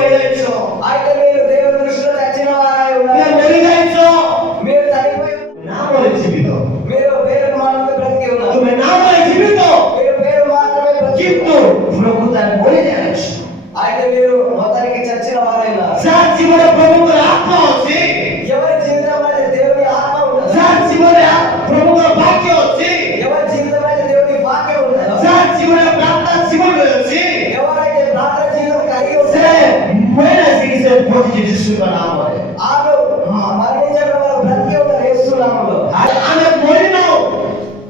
ହୋଇଯାଇଛ, అయితే మీరు దేవుని దృష్టిలో చచ్చిన వారై ఉన్నారు. ମରିଯାଇଛ, మీరు చనిపోయి ନାମରେ ଜୀବିତ, మీరు పేరు మాత్రమే బ్రతికి ఉన్నారు. ତୁମେ ନାମରେ ଜୀବିତ, మీరు పేరు మాత్రమే బ్రతికి କିନ୍ତୁ ପ୍ରଭୁତା ମରିଯାଇଛ। అయితే మీరు మొత్తానికి చచ్చిన వారై ఉన్నారు. ଯାହା ଜୀବନରେ ପ୍ରଭୁଙ୍କର ଆତ୍ମା ଅଛି, ఎవరి జీవితంలో అయితే దేవుని ఆత్మ ఉండదు, ଯାହା ଜୀବନରେ ପ୍ରଭୁଙ୍କର ବାକ୍ୟ ଅଛି, ఎవరి జీవితంలో అయితే దేవుని వాక్యం ఉండదు, ଯାହା ଜୀବନରେ ପ୍ରାର୍ଥନା ଜୀବନରେ ଅଛି, ఎవరైతే ప్రార్థన జీవితం కలిగి ସେ ఉంటారో ମରିଯାଇକି ସେ ବଞ୍ଚିଛି ଯୀଶୁଙ୍କ ନାମରେ। ఆరు మరణించడం వల్ల బ్రతికి ఉన్నారు యేసు నామములో. ଆମେ ମରିନାହୁଁ,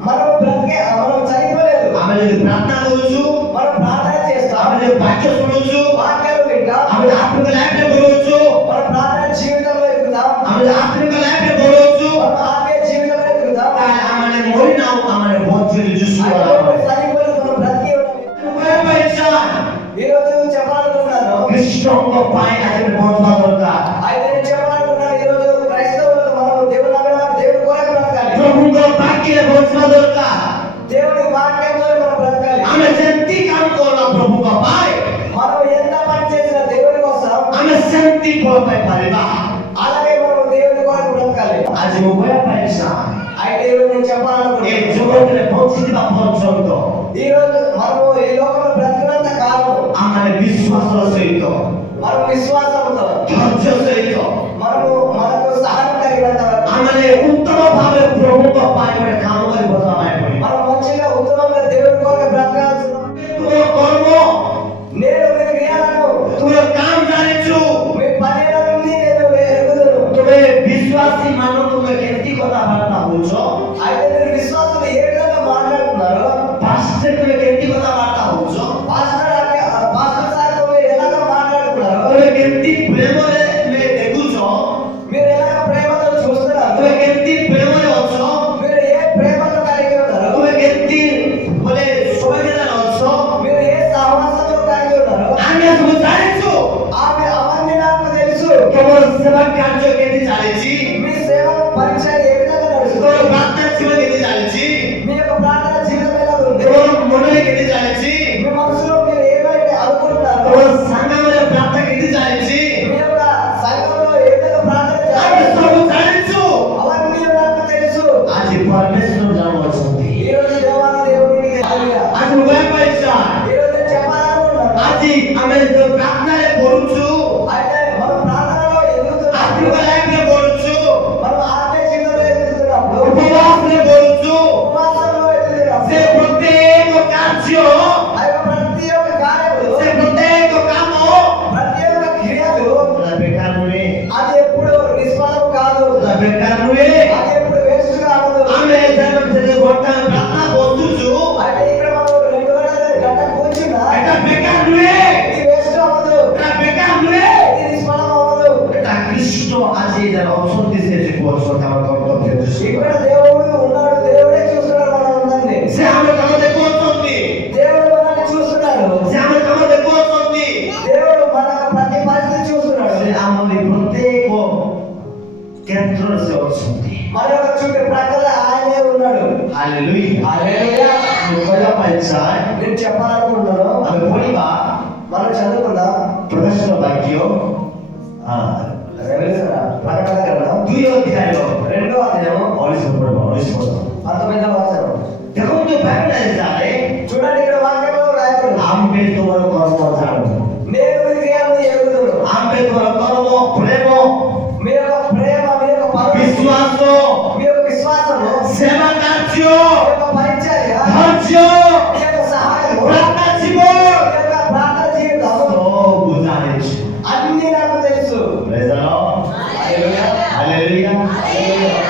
మనం బ్రతికే మనం చనిపోలేదు. ଆମେ ଯଦି ପ୍ରାର୍ଥନା କରୁଛୁ, మనం ప్రార్థన చేస్తాం, ଆମେ ଯଦି ବାକ୍ୟ ଶୁଣୁଛୁ, వాక్యాలు వింటాం, ଆମେ ଯଦି ଆତ୍ମିକ ଲାଇଫରେ ବଢୁଛୁ, మన ప్రార్థన జీవితంలో ఎదుగుతాం, ଆମେ ଯଦି ଆତ୍ମିକ ଲାଇଫରେ ବଢୁଛୁ, మన ఆత్మీయ జీవితంలో ఎదుగుతాం. ତାହେଲେ ଆମେ ମରିନାହୁଁ, ଆମେ ବଞ୍ଚିଛୁ ଯୀଶୁଙ୍କ అయితే ନାମରେ। చనిపోలేదు, మనం బ్రతికి ఉన్నాం. କହିବା ଇଚ୍ଛା, ఈ రోజు చెప్పాలనుకున్నాను, ଖ୍ରୀଷ୍ଟଙ୍କ ପାଇଁ ଆଜି ବଞ୍ଚିବା ଦରକାର। అయితే నేను చెప్పాలనుకున్నాను, ఈ రోజు క్రైస్తవులకు మనం దేవుని నామమున దేవుని కొరకు బ్రతకాలి, ପ୍ରଭୁଙ୍କ ବାକ୍ୟରେ ବଞ୍ଚିବା ଦରକାର। దేవుని వాక్యంలో మనం బ్రతకాలి. ଆମେ ଯେମିତି କାମ କରିବା ପ୍ରଭୁଙ୍କ ପାଇଁ, మనం ఎంత పని చేసినా దేవుని కోసం ଆମେ ସେମିତି ଫଳ ପାଇପାରିବା। అలాగే మనం దేవుని కొరకు బ్రతకాలి. ଆଜି ମୁଁ କହିବା ଇଚ୍ଛା, అయితే ఈ రోజు నేను ଏ చెప్పాలనుకున్నాను, ଜଗତରେ ବଞ୍ଚିଥିବା ପର୍ଯ୍ୟନ୍ତ ఈ రోజు మనము ఈ లోకంలో బ్రతికినంత కాలం ଆମେ ବିଶ୍ୱାସର ସହିତ, మనం విశ్వాసంతో ଧୈର୍ଯ୍ୟ ସହିତ, మనకు సహనం కలిగినంత వరకు ଆମେ ଉତ୍ତମ ଭାବରେ ପ୍ରଭୁଙ୍କ ପାଇଁ ଗୋଟେ କାମ କରି ବସିବା ପାଇଁ ପଡ଼ିବ। మనం మంచిగా ఉత్తమంగా దేవుని కొరకు బ్రతకాల్సి ఉంది. ତୁମର କର୍ମ, నేను మీ క్రియలను ତୁମର କାମ ଜାଣିଛୁ, మీ పనులను నేను ఎరుగుదును. ତୁମେ ବିଶ୍ୱାସୀ ମାନଙ୍କୁ ତୁମେ କେମିତି କଥାବାର୍ତ୍ତା ହଉଛ, అయితే మీరు విశ్వాసులు ఏ విధంగా మాట్లాడుతున్నారు, ପାଷ୍ଟରେ ତୁମେ କେମିତି କଥାବାର୍ତ୍ତା ହଉଛ, పాస్టర్ సార్తో మీరు ఎలాగ మాట్లాడుతున్నారు, ତୁମେ କେମିତି ପ୍ରେମରେ ତୁମେ ଦେଖୁଛ, మీరు ఎలాగ ప్రేమతో చూస్తున్నారు, ତୁମେ କେମିତି ପ୍ରେମରେ ଅଛ, మీరు ఏ ప్రేమతో కలిగి ఉన్నారు, ତୁମେ କେମିତି ବୋଲେ ସୌଭାଗ୍ୟରେ ଅଛ, మీరు ఏ సహవాసంలో కలిగి ఉన్నారు, ଆମେ ସବୁ ଜାଣିଛୁ। ఆమె అవన్నీ నాకు తెలుసు. ତୁମର ସେବା କାର୍ଯ୍ୟ କେମିତି ଚାଲିଛି, మీ సేవ పరీక్ష ఏ విధంగా నడుస్తుంది, ତୁମର ପ୍ରାର୍ଥନା ଜୀବନ କେମିତି ଚାଲିଛି, మీ యొక్క ప్రార్థన జీవితం ఎలా ఉంది, ତୁମର ମନରେ କେମିତି ଚାଲିଛି, మీ మనసులో మీరు ఏమైతే అనుకుంటున్నారు, ତୁମର ସାଙ୍ଗରେ ପ୍ରାର୍ଥନା କେମିତି ଚାଲିଛି, మీ యొక్క సంఘంలో ఏ విధంగా ప్రార్థన ଆମେ చేయాలి, ସବୁ ଜାଣିଛୁ। అవన్నీ నాకు తెలుసు. ଆଜି ପରମେଶ୍ୱର ଜାଣୁଅଛନ୍ତି। ఈ రోజు దేవాది దేవునికి హల్లెలూయా. ଆଜି ମୁଁ କହିବା ଇଚ୍ଛା, ఈ రోజు నేను చెప్పాలనుకుంటున్నాను, ଆଜି ଆମେ ଯୋଉ ପ୍ରାର୍ଥନାରେ ପଢୁଛୁ, అయితే మనం ప్రార్థనలో ఎదుగుతున్నాం, ଆତ୍ମିକ ଲାଇଫରେ ପଢୁଛୁ, మనం ఆత్మీయ జీవితంలో ఎదుగుతున్నప్పుడు, ଉପବାସରେ ପଢୁଛୁ, ఉపవాసంలో ఎదుగుతున్నప్పుడు, ସେ ପ୍ରତ୍ୟେକ କାର୍ଯ୍ୟ, ఆ యొక్క ప్రతి ఒక్క కార్యములు, ସେ ପ୍ରତ୍ୟେକ କାମ ప్రతి ఒక్క క్రియలు ସେଟା ବେକାର ନୁହେଁ, అది ఎప్పుడు నిష్ఫలం కాదు, ସେଟା ବେକାର ନୁହେଁ। అది ఎప్పుడు వేస్ట్ కాదు. ଆମେ ବର୍ତ୍ତମାନ ପ୍ରାର୍ଥନା ବସୁଛୁ, అయితే ఇక్కడ మనం 2 గంట కూర్చున్నా ଏଟା ବେକାର ନୁହେଁ, ఇది వేస్ట్ అవ్వదు, ଏଟା ବେକାର ନୁହେଁ। ఇది నిష్ఫలం అవ్వదు. ଏଟା ଖ୍ରୀଷ୍ଟ ଆଜି ଯାହା ଅଛନ୍ତି ସେ କରୁଛନ୍ତି ଆମର କର୍ତ୍ତବ୍ୟ ଦୃଷ୍ଟି। ఇక్కడ దేవుడు ఉన్నాడు, దేవుడే చూస్తున్నాడు మనందరినీ, ସେ ଆମ କାମ ଦେଖୁଅଛନ୍ତି, దేవుడు మనల్ని చూస్తున్నాడు, ସେ ଆମ କାମ ଦେଖୁଅଛନ୍ତି, దేవుడు మన ప్రతి పరిస్థితి చూస్తున్నాడు, ସେ ଆମରି ପ୍ରତ୍ୟେକ କ୍ଷେତ୍ରରେ ସେ ଅଛନ୍ତି। మన యొక్క చుట్టూ ప్రక్కల ఆయనే ఉన్నాడు. ହାଲେଲୁୟା। హల్లెలూయా. ମୁଁ କହିବା ପାଇଁ ଚାହେଁ, నేను చెప్పాలనుకుంటున్నాను, ଆମେ ପଢିବା మనం చదువుకుందాం ପ୍ରକାଶିତ ବାକ୍ୟ ప్రకటన గ్రంథం 2 ଅଧ୍ୟାୟ 2వ అధ్యాయం 19 19వ వచనం. ଦେଖନ୍ତୁ ବାଇବେଲରେ చూడండి, ఇక్కడ వాక్యంలో రాయబడింది, ଆମ୍ଭେ ତୁମର କର୍ମ ଜାଣୁ, నేను మీ క్రియలను ఎరుగుదును. ଆମ୍ଭେ ତୁମର କର୍ମ, ପ୍ରେମ, మీ యొక్క ప్రేమ, మీ యొక్క పనులు, ବିଶ୍ୱାସ, మీ యొక్క విశ్వాసము, ସେବା କାର୍ଯ୍ୟ, మీ యొక్క పరిచర్య, ଧୈର୍ଯ୍ୟ, మీ యొక్క సహాయము, ପ୍ରାର୍ଥନା ଜୀବନ మీ యొక్క ప్రార్థన జీవితం ସବୁ ଜାଣିଛୁ। అన్ని నాకు తెలుసు. Praise the Lord. Hallelujah. Hallelujah. హల్లెలూయా.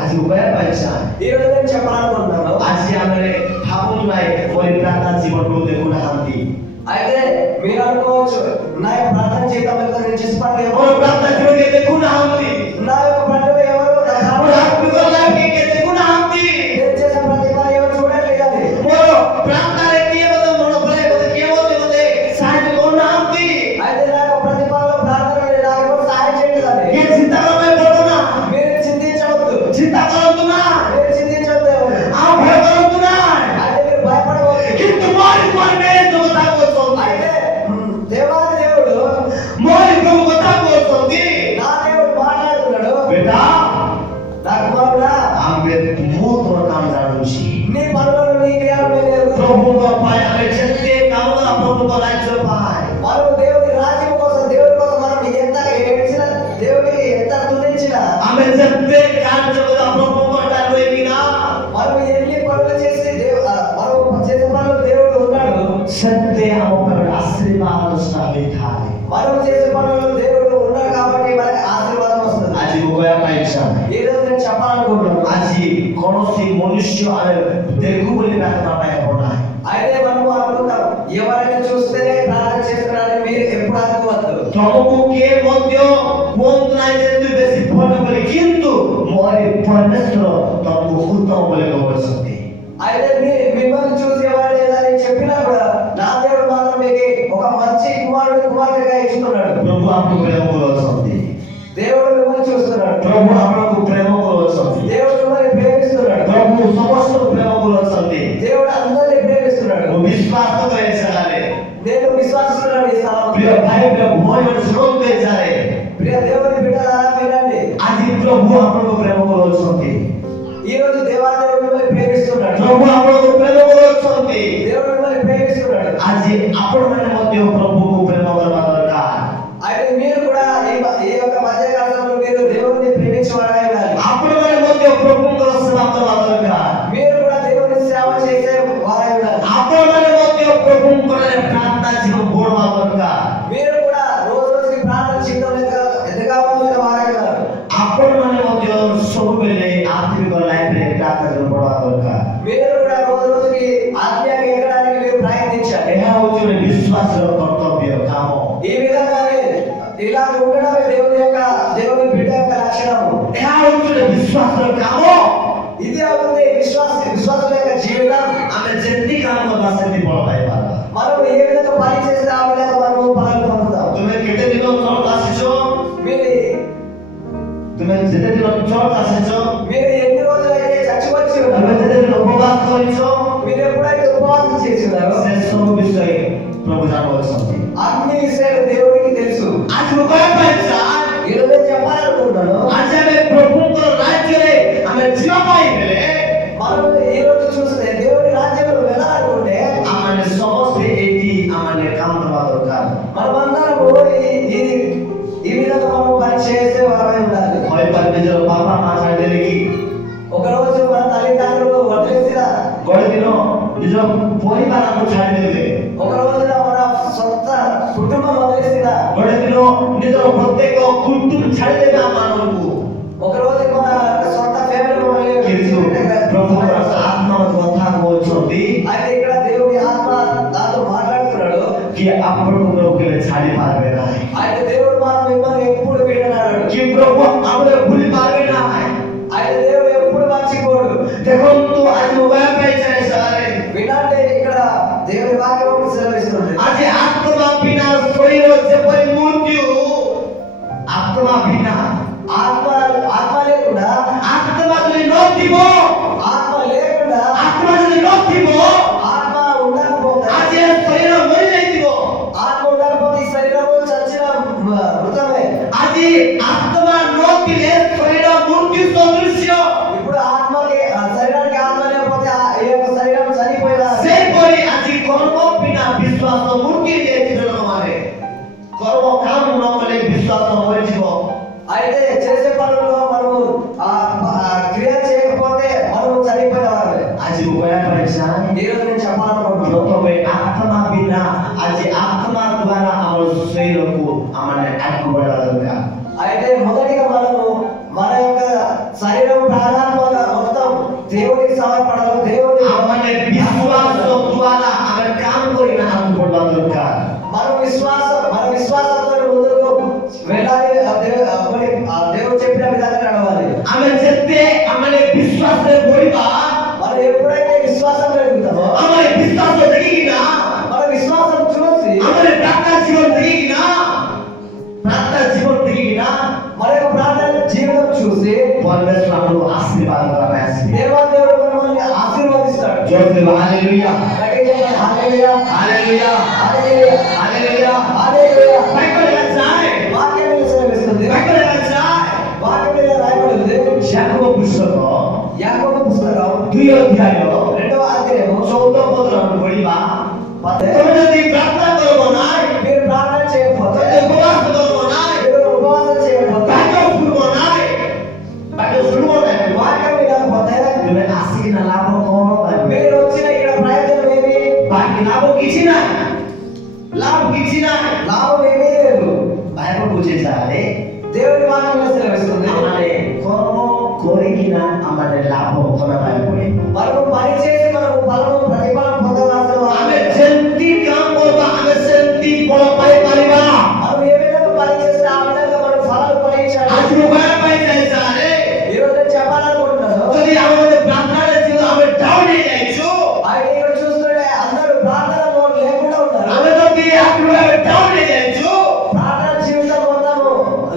ଆଜି କହିବା ପାଇଁ ଚାହେଁ, ఈ రోజు నేను చెప్పాలనుకుంటున్నాను, ଆଜି ଆମେ ଭାବୁଛୁ ନାହିଁ ମୋର ପ୍ରାର୍ଥନା ଜୀବନକୁ ଦେଖୁନାହାନ୍ତି, అయితే మీరు అనుకోవచ్చు, నా యొక్క ప్రార్థన జీవితం యొక్క నేను చేసుకోవాలి, ମୋର ପ୍ରାର୍ଥନା ଜୀବନକୁ ଦେଖୁନାହାନ୍ତି, నా యొక్క పండుగ ఎవరు, ମୋର ଆତ୍ମିକ ଲାଇଫ୍ ଦେଖୁନାହାନ୍ତି, నేను చేసిన ప్రతి పని ఎవరు చూడట్లేదు, అని ମୋର ପ୍ରାର୍ଥନାରେ କିଏ ମୋତେ ମନ ଭରେ କିଏ ମୋତେ ସାହାଯ୍ୟ କରୁନାହାନ୍ତି, అయితే నా యొక్క ప్రతి పనిలో ప్రార్థన నాకు ఎవరు సహాయం చేయలేదు, అని କିଏ ଚିନ୍ତା କରିବା ପାଇଁ ପଡୁ ନା, మీరు చింతించవద్దు, ଚିନ୍ତା କରନ୍ତୁ ନା, మీరు చింతించవద్దు, ଆଉ ଭୟ କରନ୍ତୁ ନା, అయితే మీరు భయపడవద్దు. କିନ୍ତୁ ମୋର ପରମେଶ୍ୱର କଥା କହୁଛନ୍ତି, అయితే దేవాది దేవుడు ମହାପ୍ରଭୁଙ୍କ ରାଜ୍ୟ ପାଇଁ మనము దేవుని రాజ్యం కోసం దేవుని కోసం మనం ఎంత ఏడ్చిన దేవునికి ఎంత స్తుతించినా ଆମେ ଯେତେ କାର୍ଯ୍ୟ କରିବା ପ୍ରଭୁଙ୍କ ଠାରୁ ରହିକିନା మనం ఎన్ని పనులు చేసి మనం చేసే పనులు దేవుడు ఉన్నాడు ସେତେ ଆମ ପାଇଁ ଆଶୀର୍ବାଦ ହୋଇଥାଏ। మనం చేసే పనులు దేవుడు ఉన్నాడు కాబట్టి మనకి ఆశీర్వాదం వస్తుంది। ଆଜି ମୁଁ କହିବା ପାଇଁ ଇଚ୍ଛା ఈ రోజు నేను చెప్పాలనుకుంటున్నాను ଆଜି କୌଣସି ମନୁଷ୍ୟ ଆମେ ଦେଖୁ ବୋଲି ପ୍ରାର୍ଥନା ପାଇଁ ହେବ ନାହିଁ। అయితే మనము అనుకుంటాం ఎవరైనా చూస్తేనే ప్రార్థన చేస్తున్నారని మీరు ఎప్పుడు అనుకోవద్దు। ତମକୁ କିଏ ମଧ୍ୟ କୁହନ୍ତୁ ନାହିଁ ଯେ ତୁ ବେଶୀ ଭଲ ବୋଲି, କିନ୍ତୁ ମୋର ପରମେଶ୍ୱର ତମକୁ ଉତ୍ତମ ବୋଲି କହୁଛନ୍ତି। అయితే మిమ్మల్ని చూసి ఎవరు లేదని చెప్పినా కూడా నా దేవుడు మాత్రం మీకు ఒక మంచి కుమార్తెగా ఇస్తున్నాడు। ପ୍ରଭୁ ଆମକୁ ପ୍ରେମ କରୁଛନ୍ତି। దేవుడు మిమ్మల్ని చూస్తున్నాడు। ପ୍ରଭୁ ଆମକୁ ପ୍ରେମ କରୁଛନ୍ତି। దేవుడు మిమ్మల్ని ప్రేమిస్తున్నాడు। ପ୍ରଭୁ ସମସ୍ତଙ୍କୁ ପ୍ରେମ କରୁଛନ୍ତି। దేవుడు అందరినీ ప్రేమిస్తున్నాడు। ମୁଁ ବିଶ୍ୱାସ କରେ ଏ ଜାଗାରେ। నేను విశ్వాసిస్తున్నాను ఈ స్థలంలో। ପ୍ରିୟ ଭାଇ ପ୍ରିୟ ଭଉଣୀମାନେ ଶୁଣନ୍ତୁ ଏ ଜାଗାରେ। ప్రియ దేవుని బిడ్డలారా వినండి। ଆଜି ପ୍ରଭୁ ଆପଣଙ୍କୁ ପ୍ରେମ କରୁଛନ୍ତି। ఈ రోజు దేవాదేవుడు మిమ్మల్ని ప్రేమిస్తున్నాడు। ପ୍ରଭୁ ଆପଣଙ୍କୁ ପ୍ରେମ କରୁଛନ୍ତି। దేవుడు మిమ్మల్ని ప్రేమిస్తున్నాడు। ଆଜି ଆପଣମାନେ ମଧ୍ୟ ପ୍ରଭୁଙ୍କୁ ପ୍ରେମ କରିବା ଦରକାର। అయితే మీరు కూడా ఈ యొక్క మధ్య కాలంలో మీరు దేవుని ప్రేమించేవారై ఉండాలి। ଆପଣମାନେ ମଧ୍ୟ ପ୍ରଭୁଙ୍କର ସେବା କରିବା ଦରକାର। మీరు కూడా దేవుని సేవ చేసే వారై ఉండాలి। ଆପଣମାନେ ମଧ୍ୟ ପ୍ରଭୁଙ୍କର ପ୍ରାର୍ଥନା ଜୀବନ ବଢ଼ିବା ଦରକାର। మీరు కూడా రోజు రోజుకి ప్రార్థన జీవితం ఎదగాల్సిన వారై ఉన్నారు। ଆପଣମାନେ ମଧ୍ୟ ସବୁବେଳେ ଆତ୍ମିକ ଲାଇଫରେ ପ୍ରାର୍ଥନା ଜୀବନ ବଢ଼ିବା ଦରକାର। మీరు కూడా రోజు రోజుకి ఆత్మీయంగా ఎదగడానికి మీరు ప్రయత్నించాలి। ଏହା ହେଉଛି ଗୋଟେ ବିଶ୍ୱାସର କର୍ତ୍ତବ୍ୟ କାମ। ఈ విధంగానే ఇలా ఉండడమే దేవుని బిడ్డ యొక్క లక్షణము। ଏହା ହେଉଛି ଗୋଟେ ବିଶ୍ୱାସର କାମ। ఇది అవుతుంది విశ్వాసుల యొక్క జీవితం। ଆମେ ଯେତିକି କାମ କରିବା ସେତିକି ଫଳ ପାଇପାରିବା। మనం ఏ విధంగా పని చేస్తే ఆ విధంగా మనము ఫలం పొందుతాం। ତୁମେ କେତେ ଦିନ ଚର୍ଚ୍ଚ ଆସିଛ? మీరు ତୁମେ ଯେତେ ଦିନ ଚର୍ଚ୍ଚ ଆସିଛ? మీరు ఎన్ని రోజులైతే చర్చి వచ్చి ତୁମେ ఉన్నారు, ଯେତେ ଦିନ ଉପବାସ କରିଛ? మీరు ఎప్పుడైతే ఉపవాసం చేస్తున్నారో ସେ ସବୁ ବିଷୟ ପ୍ରଭୁ ଜାଣୁଅଛନ୍ତି। అన్ని విషయాలు దేవుడికి తెలుసు। ଆଜି ମୁଁ କହିବା ପାଇଁ ଚାହେଁ, ఈరోజు చెప్పాలనుకుంటున్నాను, ଆଜି ଆମେ ପ୍ରଭୁଙ୍କର ରାଜ୍ୟରେ ଆମେ ଯିବା ପାଇଁ ହେଲେ మనం ఈ రోజు చూస్తే దేవుడి రాజ్యంలో వెళ్ళాలనుకుంటే ଆମେ ସମସ୍ତେ ଏଇଠି ଆମେ କାମ କରିବା ଦରକାର। మనమందరము ఈ విధంగా మనం పని చేసే వారమై ఉండాలి। ହୋଇପାରେ ନିଜର ବାପା ମା ଛାଡ଼ିଦେଲେ କି ఒక రోజు మన తల్లిదండ్రులు వదిలేసిన, ଗୋଟେ ଦିନ ନିଜ ପରିବାରକୁ ଛାଡ଼ିଦେଲେ, ఒక రోజున మన సొంత కుటుంబం వదిలేసిన, ଗୋଟେ ଦିନ ନିଜର ପ୍ରତ୍ୟେକ କୁଟୁମ୍ବ ଛାଡ଼ିଦେବେ ଆମମାନଙ୍କୁ, ఒక రోజు మన సొంత ఫ్యామిలీ କିନ୍ତୁ ପ୍ରଭୁଙ୍କର ଆତ୍ମା କଥା କହୁଛନ୍ତି అయితే ఇక్కడ దేవుడి ఆత్మ నాతో మాట్లాడుతున్నాడు କି ଆପଣଙ୍କୁ ପ୍ରଭୁ କେବେ ଛାଡ଼ି ପାରିବେ ନାହିଁ, అయితే దేవుడు మనం మిమ్మల్ని ఎప్పుడు విడనాడు, କି ପ୍ରଭు ଆମେ ଭୁଲି ପାରିବେ ନାହିଁ। అయితే దేవుడు ఎప్పుడు మర్చిపోడు। ଦେଖନ୍ତୁ ଆଜି ମୁଁ କହିବା ପାଇଁ ଚାହେଁ ସାରେ, వినంటే ఇక్కడ దేవుడి వాక్యం సెలవిస్తుంది, ଆଜି ଆତ୍ମା ବିନା ଶରୀର ଯେପରି ମୃତ୍ୟୁ, ଆତ୍ମା ବିନା ఆత్మ లేకుండా ଆତ୍ମା ଯଦି ନଥିବ, ఆత్మ లేకుండా ଆତ୍ମା ଯଦି ନଥିବ, ఆత్మ ఉండకపోతే, ଆଜି ଏ ଶରୀର ମରିଯାଇଥିବ। ఆత్మ ఉండకపోతే ఈ శరీరము చచ్చిన మృతమే। ଆଜି ଆତ୍ମା ନଥିଲେ ଶରୀର ମୃତ୍ୟు ସଦୃଶ୍ୟ। ఇప్పుడు ఆత్మకి శరీరానికి ఆత్మ లేకపోతే ఈ యొక్క శరీరం చనిపోయినా ସେହିପରି ଆଜି କର୍ମ ବିନା ବିଶ୍ୱାସ ମୃତ୍ୟୁ ହେଇଯାଇଥିବ। ଲୋକମାନେ କର୍ମ କାମ ନ କଲେ ବିଶ୍ୱାସ ମରିଯିବ। అయితే చేసే పనుల్లో మనము క్రియ చేయకపోతే మనము చనిపోయిన వారమే। ଆଜି ମୁଁ କହିବା ପାଇଁ ଚାହେଁ, ఈ రోజు నేను చెప్పాలనుకుంటున్నాను, ପ୍ରଥମେ ଆତ୍ମା ବିନା ଆଜି ଆତ୍ମା ଦ୍ୱାରା ଆମର ଶରୀରକୁ ଆମେ ଆଗକୁ ବଢ଼ାଇବା ଦରକାର। అయితే మొదటిగా మనము మన యొక్క శరీరం ప్రాణాత్మక మొత్తం దేవుడికి సమర్పణలు, దేవుడి ଆମେ ବିଶ୍ୱାସ ଦ୍ୱାରା ଆମେ କାମ କରିକିନା ଆଗକୁ ବଢ଼ିବା ଦରକାର। మన విశ్వాసంతో ముందుకు వెళ్ళాలి। దేవుడు చెప్పిన విధంగా నడవాలి। ଆମେ ଯେତେ ଆମେ ବିଶ୍ୱାସରେ ବଢ଼ିବା, మనం ఎప్పుడైతే విశ్వాసం పెరుగుతామో ଆମ ବିଶ୍ୱାସ ଦେଖିକିନା మన విశ్వాసం చూసి ଆମର ପ୍ରାର୍ଥନା ଜୀବନ ଦେଖିକିନା మన యొక్క ప్రార్థన జీవితం చూసి ପରମେଶ୍ୱର ଆମକୁ ଆଶୀର୍ବାଦ ଦେବା ପାଇଁ ଆସିବେ। దేవాదేవుడు మనల్ని ఆశీర్వదిస్తాడు। ଜୋରରେ ହାଲେଲୁୟା, గట్టిగా హల్లెలూయా, ହାଲେଲୁయా, హల్లెలూయా, ହାଲେଲୁୟା। హల్లెలూయా। ବାଇబଲରେ ଚାହେଁ, వాక్యం సెలవిస్తుంది, ବାଇబଲରେ ଚାହେଁ, వాక్యం మీద రాయబడి ఉంది। యాకోబు పుస్తକ యాకోబు పుస్తకం 2 ଅଧ୍ୟାୟ 2వ అధ్యాయం 14 ପଦରୁ ପଢିବା। ତମେ ଯଦି ପ୍ରାର୍ଥନା ଲାଭ କିଛି ନାହିଁ। లాభం ఏమీ లేదు. ବାଇବଲ ବୁଝେ ସାରେ దేవుని వాక్యంలో సెలవిస్తుంది, ଆମମାନେ କର୍ମ କରିକିନା ଆମମାନେ ଲାଭ କଲା ପାଇଁ ପଡ଼ିବ। మనము పని చేసి మనము ఫలము ప్రతిఫలం పొందవలసిన ଆମେ వారమే. ଯେମିତି କାମ କରିବା ଆମେ ସେମିତି ଫଳ ପାଇପାରିବା। మనం ఏ విధంగా పని చేస్తే ఆ విధంగా మనం ఫలాలు ఫలించాలి. ଆଜି ମୋବାଇଲ ପାଇଯାଏ ସାରେ ఈ రోజు నేను చెప్పాలనుకుంటున్నాను, ଯଦି ଆମେ ପ୍ରାର୍ଥନାରେ ଥିବୁ ଆମେ ଡାଉନ୍ ହେଇଯାଇଛୁ। ఆయన ఇక్కడ చూస్తుంటే అందరూ ప్రార్థనలో లేకుండా ఉన్నారు. ଆମେ ଯଦି ଆମେ ଡାଉନ୍ ହେଇଯାଇଛୁ ప్రార్థన జీవితం మొత్తము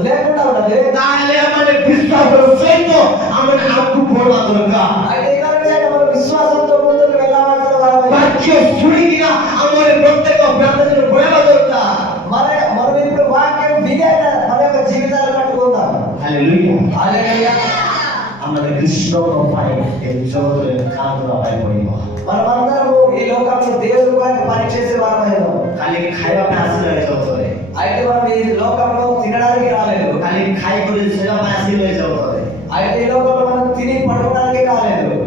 లేకుండా ఉన్నది. ତାହେଲେ ଆମମାନେ ବିଶ୍ୱାସର ସହିତ ଆମେ ଆଗକୁ ବଢିବା ଦରକାର। అయితే ఇక్కడ నుంచి మనం విశ్వాసంతో ముందుకు వెళ్ళవలసిన వారమే. ବାକ୍ୟ ଶୁଣିକିନା ଆମର ପ୍ରତ୍ୟେକ ପ୍ରାర్థନାରେ ବଢିବା ଦରକାର। మనం ఇప్పుడు వాక్యం వినేట మన యొక్క జీవితాలు కట్టుకుందాం. ହାଲେଲୁୟା। హల్లెలూయా. ଆମର କୃଷ୍ଣଙ୍କ ପାଇଁ ଏ ଜଗତରେ କାମ କରିବା ପାଇଁ ପଡ଼ିବ। మనమందరము ఈ లోకంలో దేవుని కొరకు పని చేసే వారమైనా, ଖାଲି ଖାଇବା ପାଇଁ ଆସିଲେ ଏ ଜଗତରେ, అయితే మనం ఈ లోకంలో తినడానికి రాలేదు. ଖାଲି ଖାଇକରି ଶୋଇବା ପାଇଁ ଆସିଲେ ଏ ଜଗତରେ। అయితే ఈ లోకంలో మనం తిని పడుకోవడానికి రాలేదు.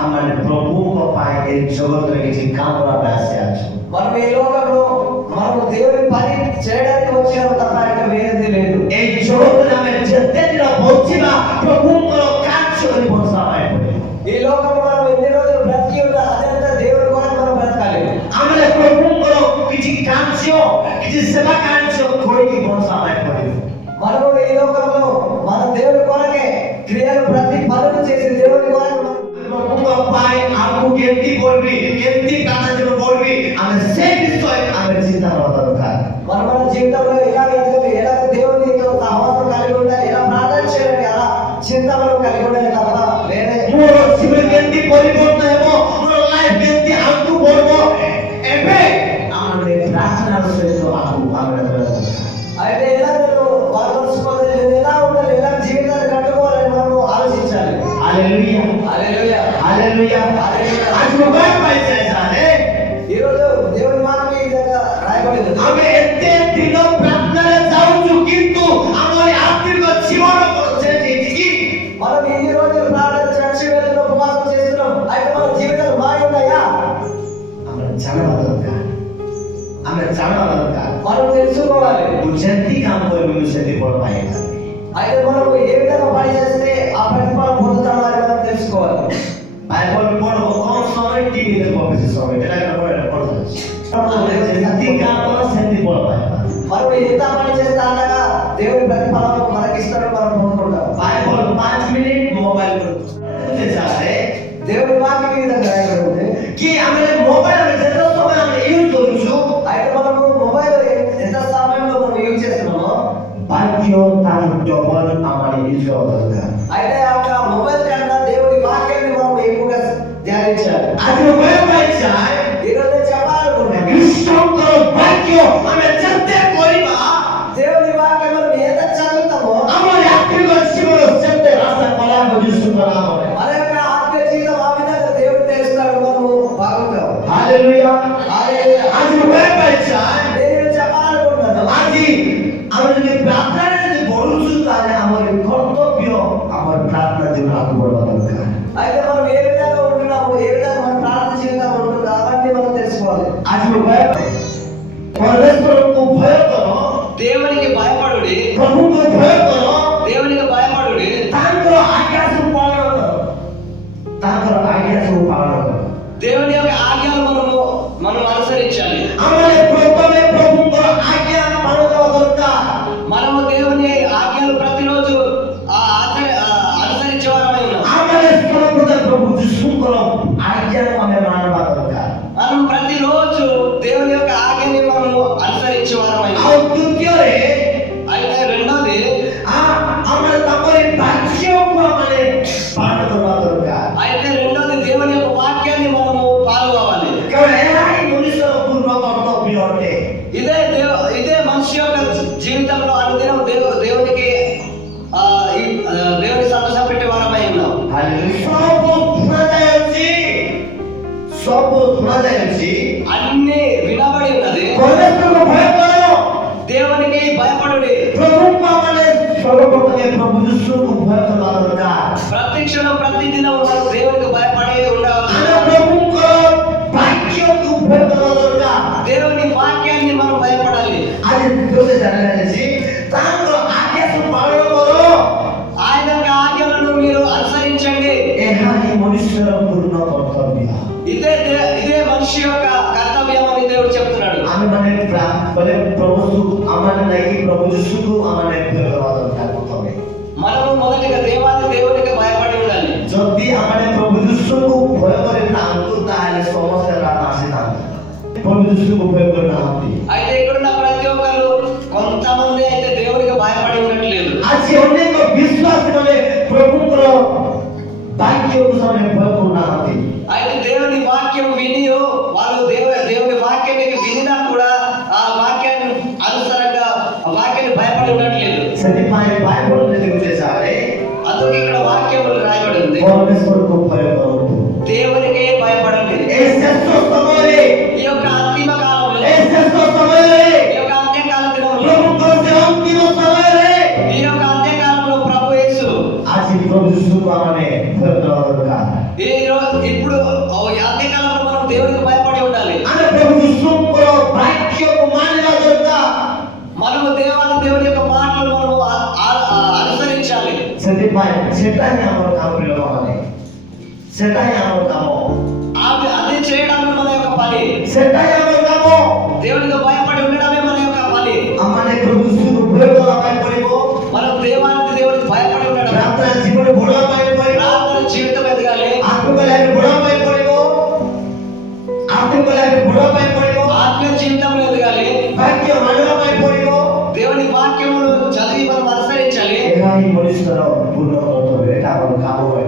ଆମେ ପ୍ରଭୁଙ୍କ ପାଇଁ ଏ ଜଗତରେ କିଛି କାମ କରିବା ପାଇଁ ଆସିଅଛୁ। మనం ఈ లోకంలో మనము దేవుని పని చేయడానికి వచ్చినాము తప్ప ఇంకా వేరేది లేదు. ଏ ଜଗତରେ ଆମେ ଯେତେ ଦିନ ବଞ୍ଚିବା ପ୍ରଭୁଙ୍କର କାର୍ଯ୍ୟ କରି ବଞ୍ଚିବା ପାଇଁ ପଡ଼ିବ। ఈ లోకంలో మనం ఎన్ని రోజులు బ్రతికి ఉన్నా అదంతా దేవుని కొరకు మనం బ్రతకాలి. ଆମେ ପ୍ରଭୁଙ୍କର କିଛି କାର୍ଯ୍ୟ କିଛି ସେବା କାର୍ଯ୍ୟ କରିକି ବଞ୍ଚିବା ପାଇଁ ପଡ଼ିବ। మనము ఈ లోకంలో మన దేవుని కొరకే క్రియలు ప్రతి పనులు చేసి దేవుని కొరకు ପ୍ରଭୁଙ୍କ ପାଇଁ ଆମକୁ କେମିତି କରିବି କେମିତି ପ୍ରାର୍ଥନା କରିବି ଆମେ ସେ ବିଷୟ ଆମେ ଚିନ୍ତା କରିବା ଦରକାର। మన జీవితంలో ఎలా ఎదగాలి, ఎలా దేవునితో సహవాసం కలిగి ఉండాలి, ఎలా ప్రార్థన చేయాలి, ఎలా చింత మనం కలిగి ఉండాలి తప్ప వేరే ମୋର ଜୀବନ କେମିତି ପରିବର୍ତ୍ତନ ହେବ ମୋର ଲାଇଫ କେମିତି ଆଗକୁ ବଢିବ ଏବେ ଆମେ ପ୍ରାର୍ଥନାର ସହିତ ଆଗକୁ ଆମେ అయితే ఎలా నేను బాధపరుచుకోవాలి, నేను ఎలా ఉండాలి, ఎలా జీవితాన్ని కట్టుకోవాలని మనం ఆలోచించాలి. ହାଲେଲୁୟା హల్లెలూయా. ହାଲେଲୁୟା। ଆଜି ମୋବାଇଲ ପାଇଛେ ସାରେ ఈ రోజు దేవుని మాట ఈ విధంగా రాయబడింది. ଆମେ ଏତେ ଦିନ ପ୍ରାର୍ଥନାରେ ଯାଉଛୁ କିନ୍ତୁ ଆମର ଆତ୍ମିକ ଜୀବନ ଚେଞ୍ଜ ହେଇଛି କି? మనం ఇన్ని రోజులు ప్రార్థన చర్చి వెళ్తున్నాం, ఉపవాసం చేస్తున్నాం, అయితే మన జీవితాలు మారి ఉన్నాయా? ଆମେ ଜାଣିବା ଦରକାର ଆମେ ଜାଣିବା ଦରକାର మనం తెలుసుకోవాలి. ମୁଁ ଯେମିତି କାମ କରିବି ମୁଁ ସେମିତି ଫଳ ପାଇବି। అయితే మనం ఏ విధంగా పని చేస్తే ఆ ప్రతిఫలం పొందుతామో అని మనం తెలుసుకోవాలి. ବାଇବଲ ପଢବ କମ ସମୟ ଟିଭି ଦେଖ ବେଶୀ ସମୟ ଏଟା ପଢୁଛି ଯେମିତି କାମ କର ସେମିତି ଫଳ ପାଇବା। మనం ఎంత పని చేస్తే అంతగా దేవుని ప్రతిఫలం మనకి ఇస్తాడు, మనం పొందుకుంటాం. ବାଇବଲ 5 ମିନିଟ ମୋବାଇଲ ଦେଖୁଛେ ସାରେ దేవుని వాక్యం ఈ విధంగా రాయబడింది. କି ଆମେ ମୋବାଇଲ ଯେତେ ସମୟ ଆମେ ୟୁଜ କରୁଛୁ అయితే మనము మొబైల్ ఎంత సమయంలో మనం యూజ్ చేస్తున్నామో ବାକ୍ୟ ତାର ଡବଲ ଆମର ୟୁଜ କରିବା ଦରକାର। అయితే ఆ మొబైల్ కన్నా దేవుని వాక్యాన్ని మనం ఎక్కువగా ధ్యానించాలి. ଆଜି ମୋବାଇଲ ପାଇଛାଏ ఈ రోజు నేను చెప్పాలనుకుంటున్నాను, କୃଷ୍ଣଙ୍କର ବାକ୍ୟ ଆମେ ଯେତେ କରିବା దేవుని వాక్యం మనం ఎంత చదువుతామో ଆମର ଆତ୍ମିକ ଜୀବନ ସେତେ ରାସ୍ତା କଳାକୁ ଯୀଶୁଙ୍କର ନାମରେ। మన యొక్క ఆత్మీయ జీవితం ఆ విధంగా దేవుడు తెలుస్తాడు, మనము బాగుంటాం. ହାଲେଲୁୟା। హల్లెలూయా. ଆଜି ମୋବାଇଲ ପାଇଛାଏ నేను చెప్పాలనుకుంటున్నాను, ଆଜି ଆମେ ଯଦି ପ୍ରାର୍ଥନାରେ ଯଦି ବଢୁଛୁ ତାହେଲେ ଆମର କର୍ତ୍ତବ୍ୟ ଆମର ପ୍ରାର୍ଥନା ଜୀବନ ଆଗକୁ ବଢିବା ଦରକାର। అయితే మనం ఏ విధంగా ఉంటున్నాము, ఏ విధంగా మన ప్రార్థన జీవితం ఉంటుందో అవన్నీ మనం తెలుసుకోవాలి. ଆଜି ମୋବାଇଲ ପରମେଶ୍ୱରଙ୍କୁ ଭୟ କର దేవునికి భయపడుడి, ପ୍ରଭୁଙ୍କୁ ଭୟ କର దేవునికి భయపడుడి, ତାଙ୍କର ଆଜ୍ଞା ସବୁ ପାଳନ କର ତାଙ୍କର ଆଜ୍ଞା ସବୁ ପାଳନ କର। దేవుని యొక్క ఆజ్ఞలు మనం అనుసరించాలి. ଆମେ ପ୍ରଥମେ ପ୍ରଭୁଙ୍କର ଆଜ୍ଞା ପାଳନ କରିବା ଦରକାର। మనము దేవుని ఆజ్ఞలు ప్రతిరోజు అనుసరించే వారమై ఉన్నాం. ଆମେ ସର୍ବଦା ପ୍ରଭୁ ଯୀଶୁଙ୍କର ଆଜ୍ଞାକୁ ଆମେ ମାନିବା ଦରକାର। మనం ప్రతిరోజు దేవుని యొక్క ఆజ్ఞని మనము అనుసరించే వారమై ఉన్నాం. ଆଉ ଦ୍ୱିତୀୟରେ అయితే రెండోది ଆମେ ତାଙ୍କରି ବାକ୍ୟକୁ ଆମେ ପାଳନ କରିବା ଦରକାର। అయితే రెండోది దేవుని యొక్క వాక్యాన్ని మనము ఫాలో అవ్వాలి. କାରଣ ଏହା ହିଁ ମଣିଷର ପୂର୍ଣ୍ଣ କର୍ତ୍ତବ୍ୟ ଅଟେ। ఇదే మనిషి యొక్క జీవితంలో అనుదినం దేవునికి దేవుని సమస్య పెట్టే వారమై ఉన్నాం. ସବୁ ଶୁଣାଯାଉଛି అన్ని వినబడి ఉన్నది. ପରମେଶ୍ୱରଙ୍କୁ ଭୟ କର దేవునికి భయపడుడి. ପ୍ରଭୁଙ୍କୁ ଆମେ ସର୍ବପ୍ରଥମେ ପ୍ରଭୁ ଯୀଶୁଙ୍କୁ ଭୟ କରିବା ଦରକାର। ప్రతి క్షణం ప్రతి దినం మనం దేవునికి భయపడి ఉండవచ్చు. ଆମେ ପ୍ରଭୁଙ୍କ ବାକ୍ୟକୁ ଭୟ କରିବା ଦରକାର। దేవుని వాక్యాన్ని మనం భయపడాలి. ଆଜି ଯୋଉଠି ଜାଣିଛି ତାଙ୍କର ଆଜ୍ଞା ସବୁ ପାଳନ କର. ఆయన యొక్క ఆజ్ఞలను మీరు అనుసరించండి. ଏହା ହିଁ ମନୁଷ୍ୟର ପୂର୍ଣ୍ଣ କର୍ତ୍ତବ୍ୟ. ఇదే మనిషి యొక్క కర్తవ్యం అని దేవుడు చెప్తున్నాడు. ଆମେମାନେ ମାନେ ଆମମାନେ ନାଇକି ପ୍ରଭୁ ଯୀଶୁକୁ ଆମମାନେ ଭୟ କରିବା ଦରକାର ପ୍ରଥମେ. మనము మొదటిగా దేవాది దేవునికి భయపడి ఉండాలి. ଯଦି ଆମମାନେ ପ୍ରଭୁ ଯୀଶୁକୁ ଭୟ କରିଥାନ୍ତୁ ତାହେଲେ ସମସ୍ତେ ଆସିଥାନ୍ତେ. ପ୍ରଭୁ ଯୀଶୁକୁ ଭୟ କରିନାହାନ୍ତି. అయితే ఇక్కడున్న ప్రతి ఒక్కరు కొంతమంది అయితే దేవునికి భయపడి ఉండట్లేదు. ଆଜି ଅନେକ ବିଶ୍ୱାସୀମାନେ ପ୍ରଭୁଙ୍କର ବାକ୍ୟକୁ ସେମାନେ ଭୟ କରୁନାହାନ୍ତି. అయితే దేవుని వాక్యం విని వాళ్ళు దేవుని వాక్యాన్ని వినినా కూడా ఆ వాక్యాన్ని అనుసారంగా ఆ వాక్యాన్ని భయపడి ఉండట్లేదు. ସେଥିପାଇଁ ବାଇବଲରେ ଦେଖୁଛେ అందుకే ఇక్కడ వాక్యములు రాయబడి ఉంది. ପରମେଶ୍ୱରକୁ ଭୟ କରନ୍ତୁ. దేవునికే భయపడండి. ଏ ଶେଷ ସମୟରେ ఈ యొక్క అంతిమ కాలంలో ଏ ଶେଷ సమୟରେ ఈ యొక్క అంత్యకాల దినములో ପ୍ରଭୁଙ୍କର ସେ ଅନ୍ତିମ ସମୟରେ ఈ యొక్క అంత్యకాలంలో ప్రభు యేసు ଆଜି ପ୍ରଭୁ ଯୀଶୁକୁ ଆମେ ଭୟ କରିବା ଦରକାର. ఇప్పుడు ఈ అంత్యకాలంలో మనం దేవునికి భయపడి ఉండాలి. ଆମେ ପ୍ରଭୁ ଯୀଶୁଙ୍କର ବାକ୍ୟକୁ ମାନିବା ଦରକାର. మనము దేవుని యొక్క మాటలు మనము అనుసరించాలి. ସେଥିପାଇଁ ସେଟା ହିଁ ଆମର କାମ ପିଲାମାନେ. ସେଟା ହିଁ ଆମର କାମ. అది చేయడమే మన యొక్క పని. ସେଟା ହିଁ ଆମର କାମ. దేవునికి భయపడి ఉండడమే మన యొక్క పని. ଆମମାନେ ପ୍ରଭୁ ଯୀଶୁକୁ ଭୟ କରିବା ପାଇଁ ପଡ଼ିବ. మనం దేవునికి భయపడి ఉండడం. ପ୍ରାର୍ଥନା ଜୀବନ ବଢ଼ିବା ପାଇଁ ପଡ଼ିବ. ప్రార్థన జీవితం ఎదగాలి. ଆତ୍ମିକ ଲାଇଫ୍ ବଢ଼ିବା ପାଇଁ ପଡ଼ିବ. ଆତ୍ମିକ ଲାଇଫ୍ ବଢ଼ିବା ପାଇଁ ପଡ଼ିବ. ఆత్మీయ జీవితంలో ఎదగాలి. ବାକ୍ୟ ମାନିବା ପାଇଁ ପଡ଼ିବ. దేవుని వాక్యమును చదివి మనం అనుసరించాలి. ଏହା ହିଁ ମଣିଷର ପୂର୍ଣ୍ଣ କର୍ତ୍ତବ୍ୟ. ଏଟା ଆମର କାମ ହୁଏ.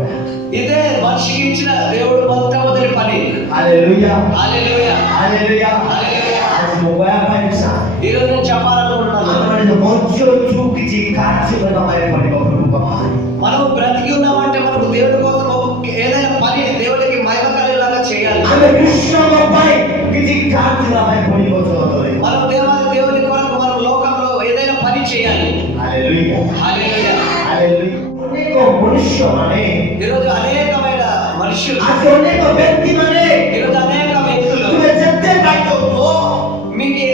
ఇదే మనిషికి ఇచ్చిన దేవుడు మొట్టమొదటి పని. ହାଲେଲୁୟା హల్లెలూయా ହାଲେଲୁୟା. హల్లెలూయా. ଆଜି ମୁଁ କହିବା ପାଇଁ ଚାହେଁ ఈ రోజు నేను చెప్పాలనుకుంటున్నాను. ଆମମାନେ ଯୋଉ ବଞ୍ଚୁଛୁ କିଛି କାର୍ଯ୍ୟ କରିବା ପାଇଁ ପଡ଼ିବ ପ୍ରଭୁଙ୍କ ପାଇଁ. మనం బ్రతికి ఉన్నామంటే మనకు దేవుడి కోసం ఏదైనా పని దేవుడికి మహిమ కలిగేలాగా చేయాలి. ଆମେ କୃଷ୍ଣଙ୍କ ପାଇଁ କିଛି କାର୍ଯ୍ୟ କରିବା ପାଇଁ ପଡ଼ିବ ଜଗତରେ. మనం దేవుని కొరకు మనం లోకంలో ఏదైనా పని చేయాలి. ହାଲେଲୁୟା హల్లెలూయా. ହାଲେଲୁୟା. ଅନେକ ମନୁଷ୍ୟମାନେ ఈరోజు అనేకమైన మనుషులు, ଆଜି ଅନେକ ବ୍ୟକ୍ତିମାନେ ఈరోజు అనేక వ్యక్తులు ତୁମେ ଯେତେ ବାକ୍ୟ କୁହ, మీకు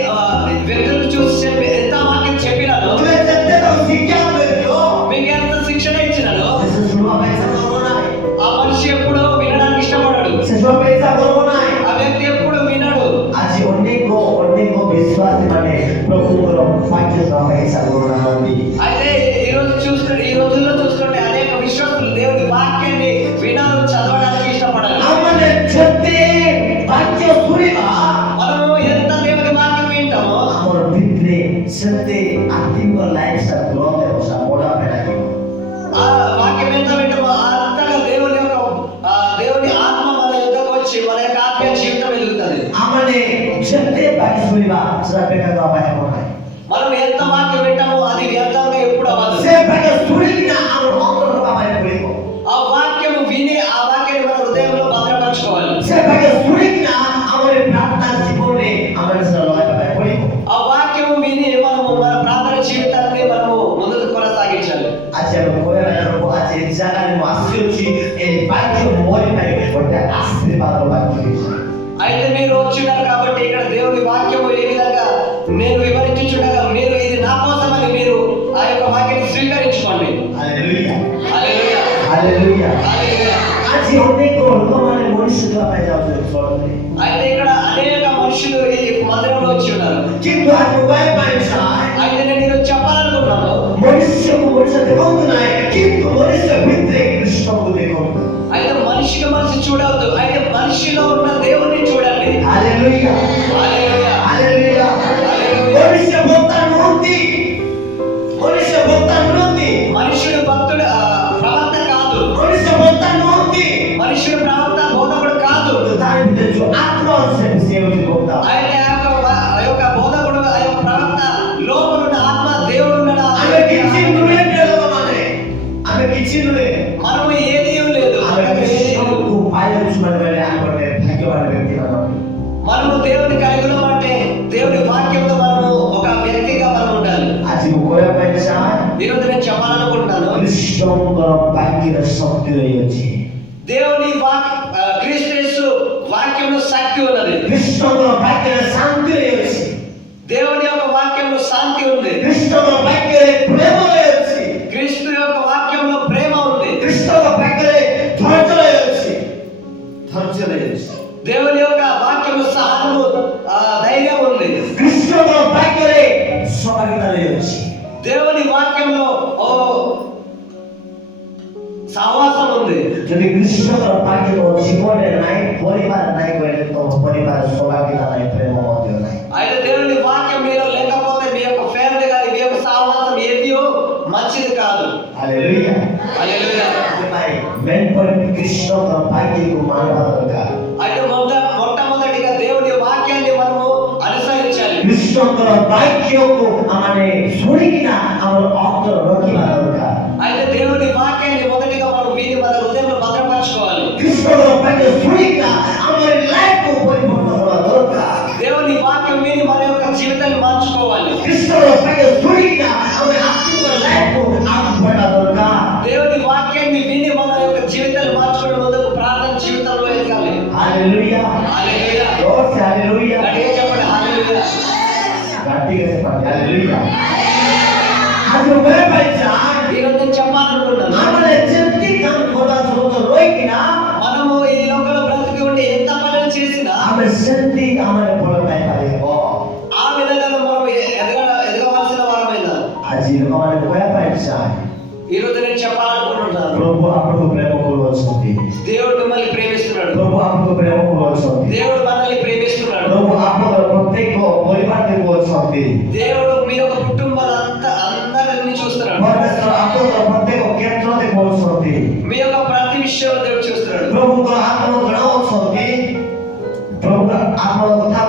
వ్యక్తులను చూసి ఎంత వాక్యం చెప్పినారో, ତୁମେ ଯେତେ ତାକୁ ଶିକ୍ଷା କରିବ, మీకు ఎంత శిక్షణ ఇచ్చినారో ସେ ଶୁଣିବା ପାଇଁ ଇଚ୍ଛା କରିବ ନାହିଁ. ఆ మనిషి ఎప్పుడు వినడానికి ఇష్టపడడు. ସେ ଶୁଣିବା ପାଇଁ ଇଚ୍ଛା କରିବ ନାହିଁ. ఆ వ్యక్తి ఎప్పుడు వినడు. ଆଜି ଅନେକ ବିଶ୍ୱାସୀମାନେ ପ୍ରଭୁଙ୍କର ବାକ୍ୟ ଶୁଣିବା ପାଇଁ ଇଚ୍ଛା କରୁନାହାନ୍ତି. అయితే ఈ రోజుల్లో చూస్తుంటే అనేక విశ్వాసులు దేవుని వాక్యాన్ని వినాలి, చదవడానికి ఇష్టపడాలి. ଆମମାନେ ଯେତେ ବାକ୍ୟ ଶୁଣିବା, మనము ఎంత దేవుని వాక్యం వింటామో ଆମର ଭିତରେ ସେତେ ଆତ୍ମିକ ଲାଇଫ୍ଟା ଗ୍ରୋଥ୍ ହେବ, ବଢ଼ିବା ପାଇଁ ଲାଗିବ. ఆ వాక్యం ఎంత వింటామో అంతగా దేవుని ఆత్మ మన యుద్ధకు వచ్చి మన యొక్క ఆత్మీయ జీవితం ఎదుగుతుంది. ଆମମାନେ ଯେତେ ବାକ୍ୟ ଶୁଣିବା ସେଟା ବେକାର ଦେବା ପାଇଁ ହେବ ନାହିଁ. మనం ఎంత వాక్యం వింటామో అది వ్యర్థంగా ఎప్పుడు అవ్వదు. ସେ ବାକ୍ୟ ଶୁଣିକିନା ଆମର ଅନ୍ତର ଦେବା ପାଇଁ ପଡ଼ିବ. ఆ వాక్యం విని ఆ వాక్యాన్ని మన హృదయంలో భద్రపరచుకోవాలి. ସେ ବାକ୍ୟ ଶୁଣିକିନା ଆମର ପ୍ରାର୍ଥନା ଜୀବନରେ ଆମେ ସେଟା ଲଗାଇବା ପାଇଁ ପଡ଼ିବ. ఆ వాక్యం విని మనము మన ప్రార్థన జీవితాన్ని మనము ముందుకు కొనసాగించాలి. ଆଜି ଆମେ କହିବା ଆଜି ଏ ଜାଗାରେ ମୁଁ ଆସିଅଛି, ଏ ବାକ୍ୟ ମୋରି ପାଇଁ ଗୋଟେ ଆଶୀର୍ବାଦ ବାକ୍ୟ ହେଇଛି. అయితే మీరు వచ్చున్నారు కాబట్టి ఇక్కడ దేవుని వాక్యము ఏ విధంగా నేను వివరించుచుండగా మీరు ఇది నా కోసమని మీరు ఆ యొక్క వాక్యాన్ని స్వీకరించుకోండి. ହାଲେଲୁୟା హల్లెలూయా ହାଲେଲୁୟା. హల్లెలూయా. ଆଜି ଅନେକ ଲୋକମାନେ ମଣିଷ ଦେବା ପାଇଁ ଯାଉଛନ୍ତି ସ୍ୱରରେ, అయితే ఇక్కడ అనేక మనుషులు ఈ మందిరంలో వచ్చి ఉన్నారు. କିନ୍ତୁ ଆଜି ମୁଁ କହିବା ପାଇଁ ଚାହେଁ అయితే నేను ఈరోజు చెప్పాలనుకున్నాను, ମଣିଷକୁ ମଣିଷ ଦେଖନ୍ତୁ ନାହିଁ, କିନ୍ତୁ ମଣିଷ ଭିତରେ କୃଷ୍ଣକୁ ଦେଖନ୍ତୁ. అయితే మనిషికి మనిషి చూడవద్దు, అయితే మనిషిలో ఉన్న దేవుణ్ణి చూడండి. ହାଲେଲୁୟା హల్లెలూయా ହାଲେଲୁୟା. హల్లెలూయా. ମଣିଷ ଭକ୍ତା ନୁହନ୍ତି, ମଣିଷ ଭକ୍ତା ନୁହନ୍ତି, మనుషుడు భక్తుడు ప్రవక్త కాదు, ମଣିଷ ଭକ୍ତା ନୁହନ୍ତି. మనుషుడు ప్రవక్త బోధకుడు కాదు. ତା ଭିତରେ ଯୋଉ ଆତ୍ମା ଅଛି ସେ ହେଉଛି ଭକ୍ତା. అయితే ఆ యొక్క బోధకుడు ఆ యొక్క ప్రవక్త లోపల ఉన్న ఆత్మ దేవుడు ఉన్నాడు. ଆମେ କିଛି ନୁହେଁ ଲୋକମାନେ, ଆମେ କିଛି ନୁହେଁ. మనము ఏది లేదు. ଆମେ କୃଷ୍ଣକୁ ପାଇଛୁ ମାନେ ଆମେ ଗୋଟେ ଭାଗ୍ୟବାନ ବ୍ୟକ୍ତି ମାନ. మనము దేవుని కలిగి ఉన్నామంటే దేవుని వాక్యంతో మనము ఒక వ్యక్తిగా మనం ఉండాలి. ଆଜି ମୁଁ କହିବା ପାଇଁ ଚାହେଁ ఈరోజు నేను చెప్పాలనుకుంటున్నాను, କୃଷ୍ଣଙ୍କର ବାକ୍ୟର ଶକ୍ତି ରହିଅଛି. దేవుని క్రీస్తు యేసు వాక్యంలో శక్తి ఉన్నది. କୃଷ୍ଣଙ୍କର ବାକ୍ୟରେ ଶାନ୍ତି ରହିଅଛି. శాంతి ఉంది. క్రిస్తుల వాక్ୟରେ ప్రేమ ଅଛି। క్రీస్తు యొక్క వాక్యంలో ప్రేమ ఉంది. క్రిస్తుల వాక్ୟରେ ଧୈର୍ଯ୍ୟ ଅଛି। ଧୈର୍ଯ୍ୟ ଅଛି। దేవుని యొక్క వాక్యంలో సహనము, ధైర్యం ఉంది. క్రిస్తుల వాక్ୟରେ ସହଭାଗିତା ଅଛି। దేవుని వాక్యంలో సహవాసం ఉంది. ଯଦି କୃଷ୍ଣର ବାକ୍ୟ ତମ ଜୀବନରେ ନାହିଁ, ପରିବାର ନାହିଁ କହିଲେ ତମ ପରିବାର ସହଭାଗିତା ନାହିଁ, ପ୍ରେମ ମଧ୍ୟ ନାହିଁ। అయితే దేవుని వాక్యం మీలో లేకపోతే మీ యొక్క ఫ్యామిలీ కానీ మీ యొక్క సహవాసం ఏదియో మంచిది కాదు. ହାଲେଲୁୟା। హల్లెలూయా. ସେଥିପାଇଁ ମେନ୍ ପଏଣ୍ଟ କୃଷ୍ଣର ବାକ୍ୟକୁ ମାନିବା ଦରକାର। అయితే మొట్టమొదటిగా దేవుని వాక్యాన్ని మనము అనుసరించాలి. କୃଷ୍ଣଙ୍କର ବାକ୍ୟକୁ ଆମେ ଶୁଣିକିନା ଆମର ଅନ୍ତର ରଖିବା ଦରକାର। అయితే దేవుని వాక్యాన్ని మొదటిగా మనం విని మన హృదయంలో భద్రపరచుకోవాలి. କୃଷ୍ଣଙ୍କର ବାକ୍ୟ ଶୁଣିକିନା ଆମର ଲାଇଫକୁ ପରିବର୍ତ୍ତନ ହେବା ଦରକାର। దేవుని వాక్యం విని మన యొక్క జీవితాన్ని మార్చుకోవాలి. କୃଷ୍ଣର ବାକ୍ୟ ଶୁଣିକିନା ଆମେ ଆତ୍ମିକ ଲାଇଫକୁ ଆଗକୁ ବଢ଼ିବା ଦରକାର। దేవుని వాక్యాన్ని విని మన యొక్క జీవితాన్ని మార్చుకోవడం మొదలు ప్రార్థన జీవితంలో ఎదగాలి. ହାଲେଲୁୟା। హల్లెలూయా. జోర్సే ହାଲେଲୁୟା। గట్టిగా చెప్పండి హల్లెలూయా. గట్టిగా చెప్పండి ହାଲେଲୁୟା। ଆଜି ମୁଁ କହିପାରିଛା ఈరోజు నేను చెప్పాలనుకున్నాను, ଆମେ ଯେମିତି କାମ କରିବା ସହିତ ରହିକିନା మనము ఈ లోకంలో బ్రతికి ఉండి ఎంత పనులు చేసినా ଆମେ ସେମିତି ଆମର ଫଳ ପାଇପାରିବ। ఆ విధంగా మనం ఎదగవలసిన వారమైన ଆଜି ଲୋକମାନେ କହିପାରିଛା ఈరోజు నేను చెప్పాలనుకుంటున్నాను, ପ୍ରଭୁ ଆପଣଙ୍କୁ ପ୍ରେମ କରୁଅଛନ୍ତି। దేవుడు మిమ్మల్ని ప్రేమిస్తున్నాడు. ପ୍ରଭୁ ଆପଣଙ୍କୁ ପ୍ରେମ କରୁଅଛନ୍ତି। దేవుడు మనల్ని ప్రేమిస్తున్నాడు. ପ୍ରଭୁ ଆପଣଙ୍କର ପ୍ରତ୍ୟେକ ପରିବାରକୁ ଅଛନ୍ତି। దేవుడు మీ యొక్క కుటుంబాలంతా అందరిని చూస్తున్నాడు. ପରମେଶ୍ୱର ଆପଣଙ୍କର ପ୍ରତ୍ୟେକ କ୍ଷେତ୍ରରେ କରୁଛନ୍ତି। మీ యొక్క ప్రతి విషయంలో దేవుడు చూస్తున్నాడు. ପ୍ରଭୁଙ୍କର ଆପଣ ଜଣାଉଛନ୍ତି। ପ୍ରଭୁ ଆପଣଙ୍କ କଥା